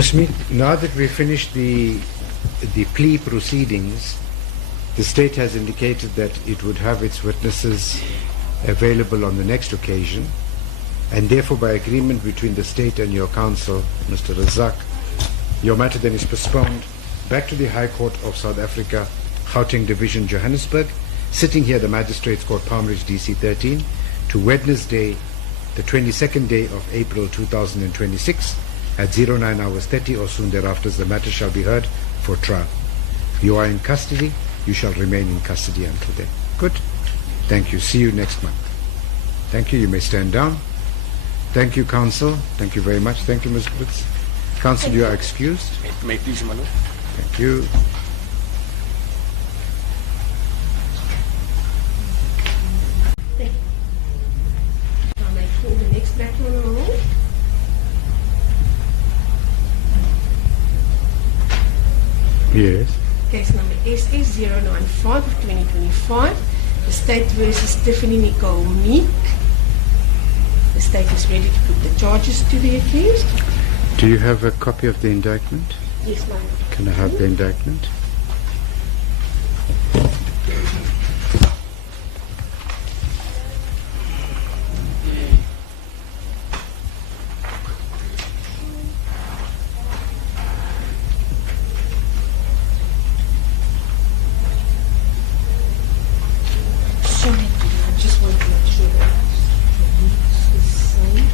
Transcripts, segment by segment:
Ms. Meek, now that we've finished the plea proceedings, the state has indicated that it would have its witnesses available on the next occasion, and therefore by agreement between the state and your counsel, Mr. Razak, your matter then is postponed back to the High Court of South Africa, Gauteng Division, Johannesburg, sitting here the Magistrates Court, Palm Ridge, DC 13, to Wednesday, the 22nd day of April 2026 at 09:30 or soon thereafter, as the matter shall be heard for trial. You are in custody. You shall remain in custody until then. Good. Thank you. See you next month. Thank you. You may stand down. Thank you, counsel. Thank you very much. Thank you, Ms. Blitz. Counsel, you are excused. May I please, my lord? Thank you. I'll make sure the next matter on the roll. Yes. Case number SS-095 of 2025. The state versus Tiffany Meek. The state is ready to put the charges to the accused. Do you have a copy of the indictment? Yes, ma'am. Can I have the indictment? Sorry, I just want to make sure that the leads the same.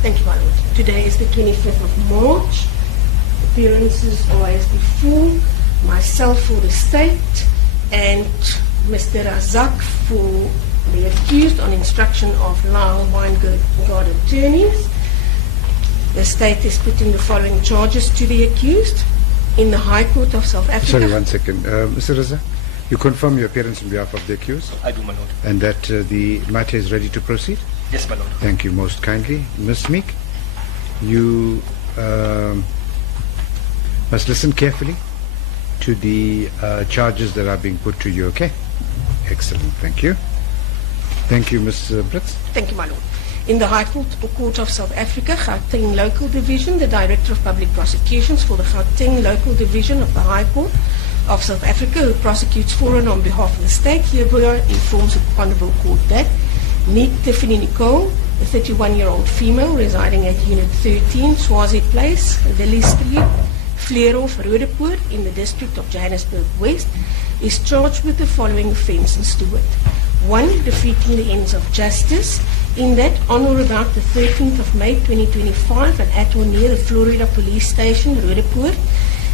Thank you, my lord. Today is the 25th of March. Appearances are as before. Myself for the state and Mr. Razak for the accused on instruction of 𝐬𝐮𝐬𝐫𝐞 attorneys. The state is putting the following charges to the accused in the High Court of South Africa. Sorry, one second. Mr. Razak, you confirm your appearance on behalf of the accused I do, my lord. and that the matter is ready to proceed? Yes, my lord. Thank you most kindly. Ms. Meek, you must listen carefully to the charges that are being put to you, okay? Excellent, thank you. Thank you, Ms. Blitz. Thank you, my lord. In the High Court of South Africa, Gauteng Local Division, the Director of Public Prosecutions for the Gauteng Local Division of the High Court of South Africa, who prosecutes for and on behalf of the state, hereby informs the Honourable Court that Meek Tiffany Nicole, a 31-year-old female residing at Unit 13, Swazi Place, Lily Street, Vleerhof, Roodepoort, in the district of Johannesburg West, is charged with the following offences to wit. 1. Defeating the ends of justice, in that on or about the 13th of May 2025 at or near the Florida Police Station, Roodepoort,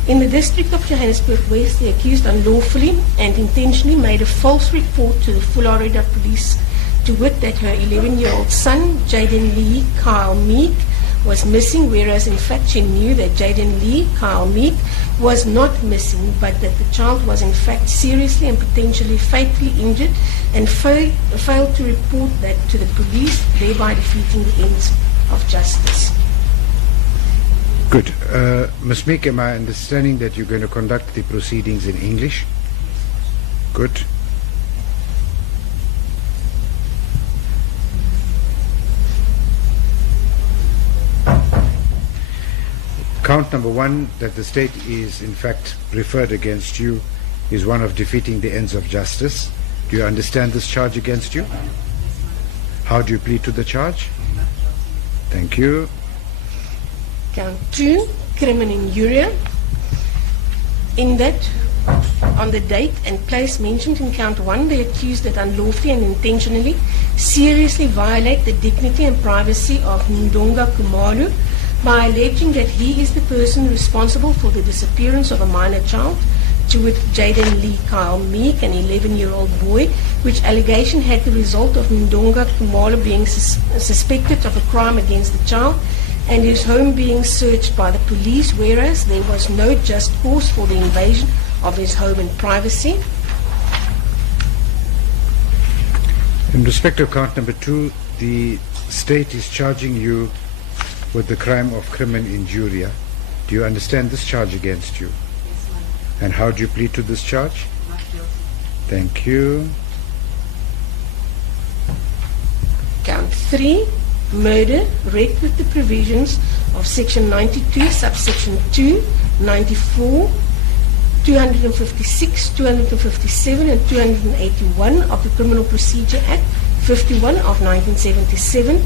in the district of Johannesburg West, the accused unlawfully and intentionally made a false report to the Florida Police to wit that her 11-year-old son, Jayden-Lee Kyle Meek, was missing, whereas in fact she knew that Jayden-Lee Kyle Meek was not missing, but that the child was in fact seriously and potentially fatally injured and failed to report that to the police, thereby defeating the ends of justice. Good. Ms. Meek, am I understanding that you're going to conduct the proceedings in English? Good. count number 1 that the state is in fact referred against you is one of defeating the ends of justice. Do you understand this charge against you? How do you plead to the charge? Thank you. Count 2, criminal injury. In that, on the date and place mentioned in count 1, the accused that unlawfully and intentionally seriously violate the dignity and privacy of 𝐬𝐮𝐬𝐫𝐿𝐿 by alleging that he is the person responsible for the disappearance of a minor child, to wit Jayden-Lee 𝐼𝐸, an 11-year-old boy, which allegation had the result of 𝐬𝐮𝐬𝐫𝐿 being suspected of a crime against the child and his home being searched by the police, whereas there was no just cause for the invasion of his home and privacy. In respect of count number 2, the state is charging you with the crime of crimen injuria. Do you understand this charge against you? Yes, ma'am. And how do you plead to this charge? Not guilty. Thank you. Count 3, murder, read with the provisions of section 92, subsection 2, 94, 256, 257 and 281 of the Criminal Procedure Act 51 of 1977,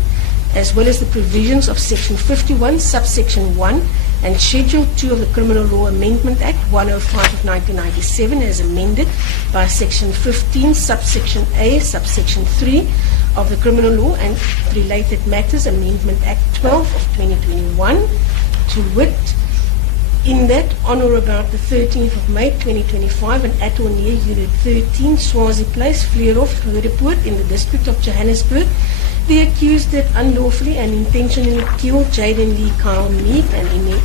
as well as the provisions of section 51, subsection 1 and schedule 2 of the Criminal Law Amendment Act 105 of 1997, as amended by section 15, subsection A, subsection 3 of the Criminal Law and Related Matters Amendment Act 12 of 2021, to wit, in that on or about the 13th of May 2025, an at or near Unit 13, Swazi Place, Vleerhof, Roodepoort, in the district of Johannesburg, the accused that unlawfully and intentionally killed Jayden-Lee 𝐼𝐸,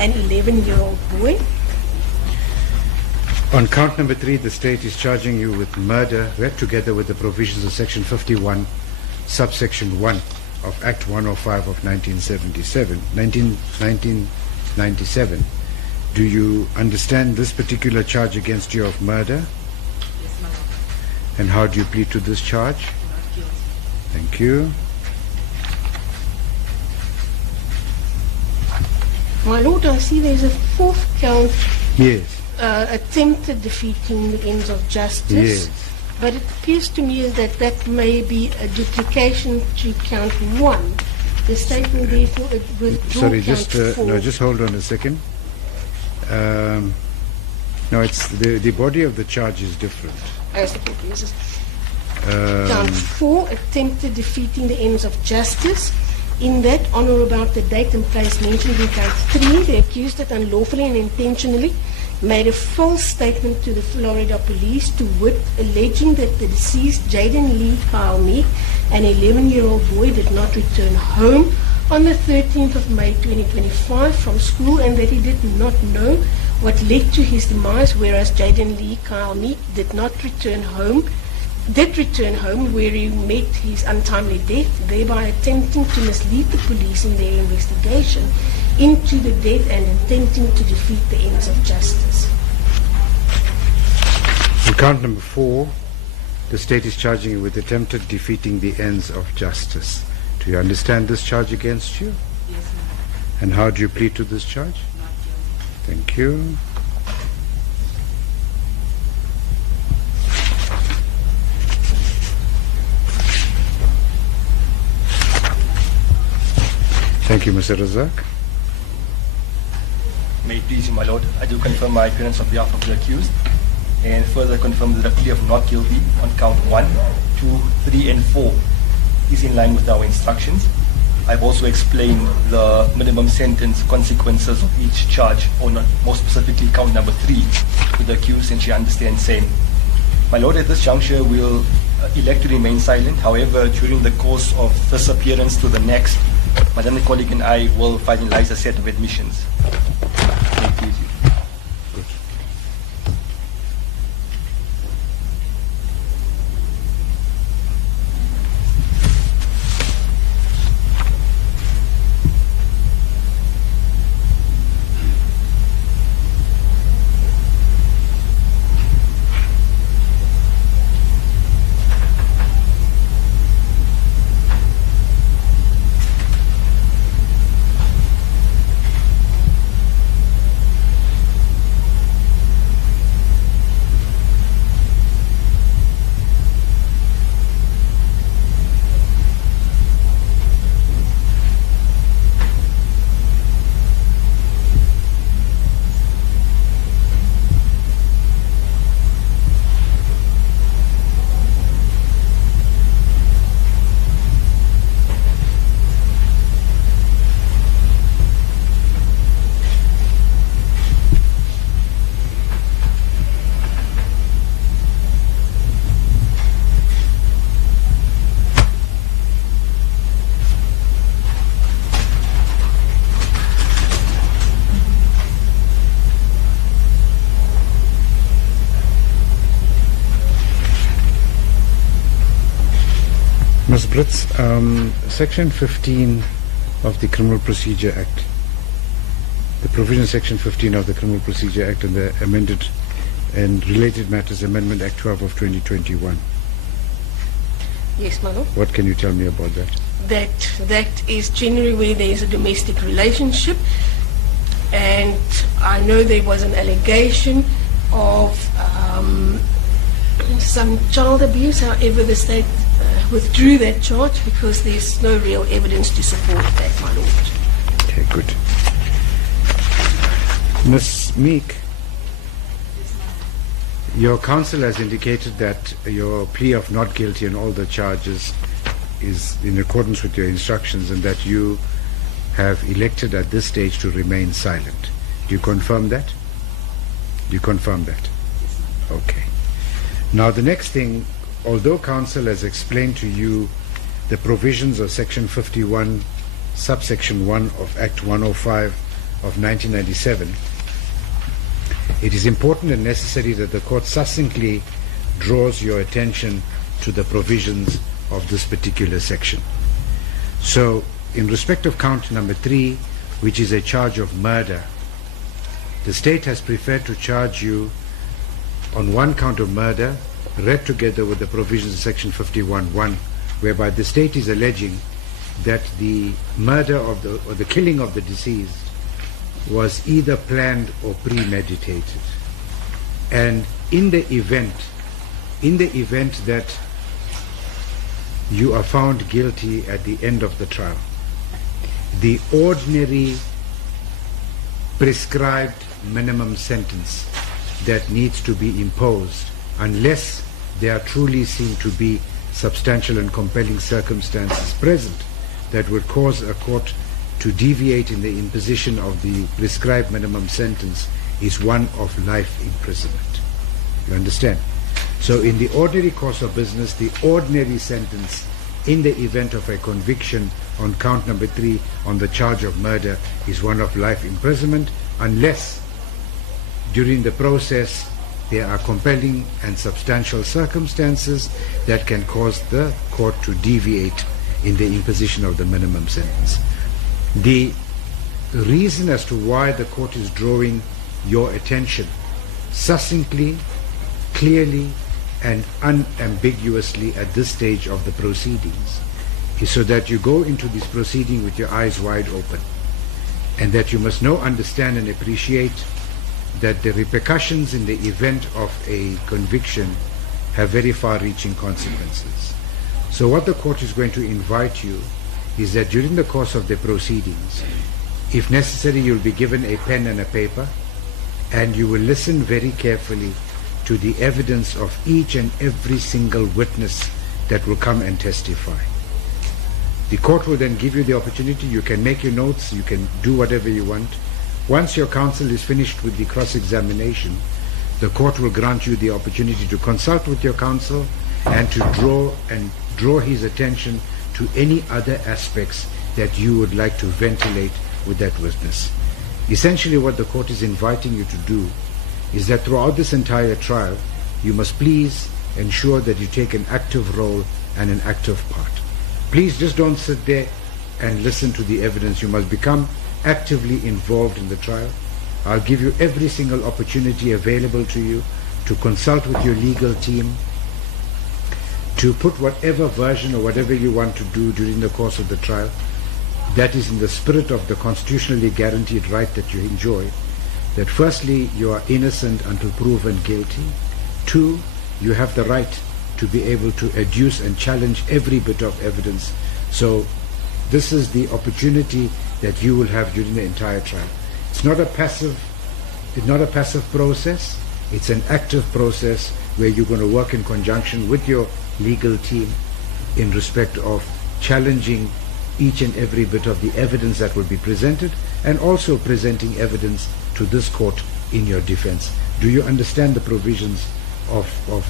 an 11-year-old boy. On count number 3, the state is charging you with murder, read together with the provisions of section 51, subsection 1 of Act 105 of 1997. Do you understand this particular charge against you of murder? Yes, ma'am. And how do you plead to this charge? Not guilty. Thank you. My Lord, I see there's a fourth count, Yes. attempted defeating the ends of justice. Yes. But it appears to me as that that may be a duplication to count 1. The statement therefore it withdraw Sorry, count just 4. no, just hold on a second. No, it's the body of the charge is different. As the court uses. Count 4, attempted defeating the ends of justice. In that, on or about the date and place mentioned in count 3, the accused that unlawfully and intentionally made a false statement to the Florida police, to wit, alleging that the deceased Jayden-Lee 𝐼𝐸, an 11-year-old boy, did not return home on the 13th of May 2025 from school, and that he did not know what led to his demise, whereas Jayden-Lee 𝐼𝐸 did return home where he met his untimely death, thereby attempting to mislead the police in their investigation into the death and attempting to defeat the ends of justice. On count number 4, the state is charging you with attempted defeating the ends of justice. Do you understand this charge against you? Yes, ma'am. And how do you plead to this charge? Not guilty. Thank you. Thank you, Mr. Razak. May it please you, my lord, I do confirm my appearance on behalf of the accused and further confirm that the plea of not guilty on count 1, 2, 3 and 4 is in line with our instructions. I've also explained the minimum sentence consequences of each charge, or not, more specifically count number 3, to the accused, and she understands same. My lord, at this juncture we'll elect to remain silent. However, during the course of this appearance to the next, Madam the colleague and I will finalize a set of admissions. May it please you. Good. Ms. Brits, Section 15 of the Criminal Procedure Act, the provision Section 15 of the Criminal Procedure Act and the amended and related matters Amendment Act 12 of 2021. Yes, my lord. What can you tell me about that? That is generally where there is a domestic relationship, and I know there was an allegation of some child abuse. However, the state withdrew that charge because there's no real evidence to support that, my lord. Okay, good. Ms. Meek, your counsel has indicated that your plea of not guilty on all the charges is in accordance with your instructions and that you have elected at this stage to remain silent. Do you confirm that? Do you confirm that? Okay. Now the next thing, although counsel has explained to you the provisions of Section 51, subsection 1 of Act 105 of 1997, it is important and necessary that the court succinctly draws your attention to the provisions of this particular section. So, in respect of count number 3, which is a charge of murder, the state has preferred to charge you on one count of murder, read together with the provisions of Section 51(1), whereby the state is alleging that the murder of or the killing of the deceased was either planned or premeditated. And in the event that you are found guilty at the end of the trial, the ordinary prescribed minimum sentence that needs to be imposed, unless there are truly seen to be substantial and compelling circumstances present that would cause a court to deviate in the imposition of the prescribed minimum sentence, is one of life imprisonment. You understand? So in the ordinary course of business, the ordinary sentence in the event of a conviction on count number 3 on the charge of murder is one of life imprisonment, unless during the process there are compelling and substantial circumstances that can cause the court to deviate in the imposition of the minimum sentence. The reason as to why the court is drawing your attention succinctly, clearly, and unambiguously at this stage of the proceedings is so that you go into this proceeding with your eyes wide open, and that you must know, understand, and appreciate that the repercussions in the event of a conviction have very far-reaching consequences. So what the court is going to invite you is that during the course of the proceedings, if necessary, you'll be given a pen and a paper, and you will listen very carefully to the evidence of each and every single witness that will come and testify. The court will then give you the opportunity. You can make your notes, you can do whatever you want. Once your counsel is finished with the cross-examination, the court will grant you the opportunity to consult with your counsel and to draw his attention to any other aspects that you would like to ventilate with that witness. Essentially what the court is inviting you to do is that throughout this entire trial, you must please ensure that you take an active role and an active part. Please just don't sit there and listen to the evidence. You must become actively involved in the trial. I'll give you every single opportunity available to you to consult with your legal team, to put whatever version or whatever you want to do during the course of the trial that is in the spirit of the constitutionally guaranteed right that you enjoy, that firstly, you are innocent until proven guilty. 2, you have the right to be able to adduce and challenge every bit of evidence. So this is the opportunity that you will have during the entire trial. It's not a passive process. It's an active process where you're going to work in conjunction with your legal team in respect of challenging each and every bit of the evidence that will be presented, and also presenting evidence to this court in your defense. Do you understand the provisions of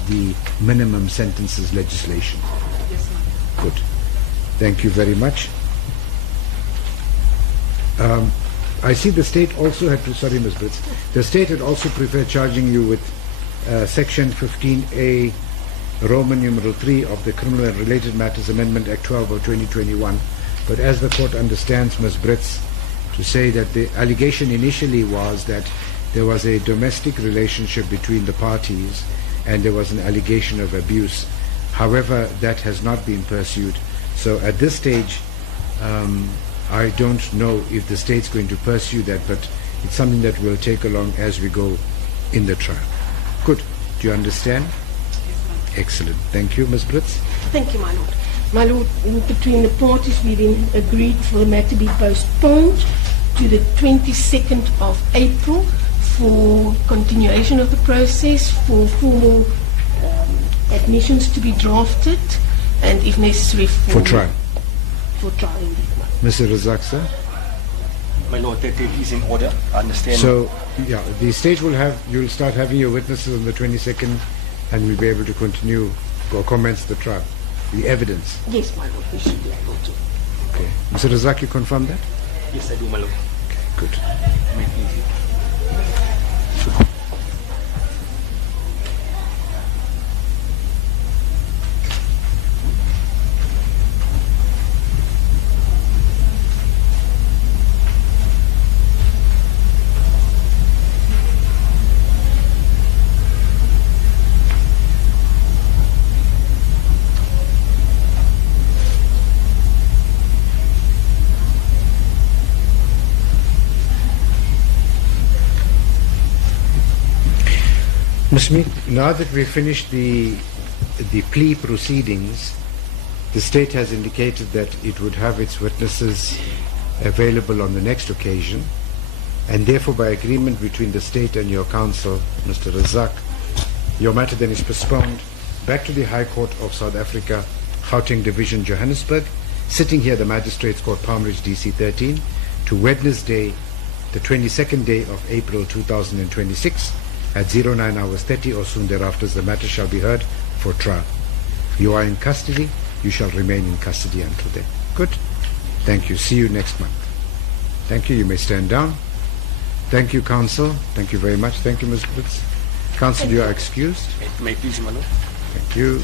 the minimum sentences legislation? Yes, ma'am. Good. Thank you very much. I see the state also had to, sorry Ms. Brits, the state had also preferred charging you with Section 15A Roman numeral 3 of the Criminal and Related Matters Amendment Act 12 of 2021. But as the court understands, Ms. Brits, to say that the allegation initially was that there was a domestic relationship between the parties and there was an allegation of abuse. However, that has not been pursued. So at this stage, I don't know if the state's going to pursue that, but it's something that we'll take along as we go in the trial. Good. Do you understand? Excellent. Thank you, Ms. Brits. Thank you, my lord. My lord, between the parties, we then agreed for the matter to be postponed to the 22nd of April for continuation of the process, for formal admissions to be drafted, and if necessary For trial. For trial, indeed. Mr. Razak, sir? My lord, that date is in order. I understand. So, yeah, the state will have, you'll start having your witnesses on the 22nd, and we'll be able to continue or commence the trial, the evidence. Yes, my lord, we should be able to. Okay. Mr. Razak, you confirm that? Yes, I do, my lord. Good. May it please you. Ms. Meek, now that we've finished the plea proceedings, the state has indicated that it would have its witnesses available on the next occasion, and therefore by agreement between the state and your counsel, Mr. Razak, your matter then is postponed back to the High Court of South Africa, Gauteng Division, Johannesburg, sitting here the Magistrates Court, Palm Ridge, DC 13, to Wednesday, the 22nd day of April 2026, at 09:30 or soon thereafter, the matter shall be heard for trial. You are in custody. You shall remain in custody until then. Good. Thank you. See you next month. Thank you. You may stand down. Thank you, counsel. Thank you very much. Thank you, Ms. Brits. Counsel, you are excused. May it please you, my lord. Thank you.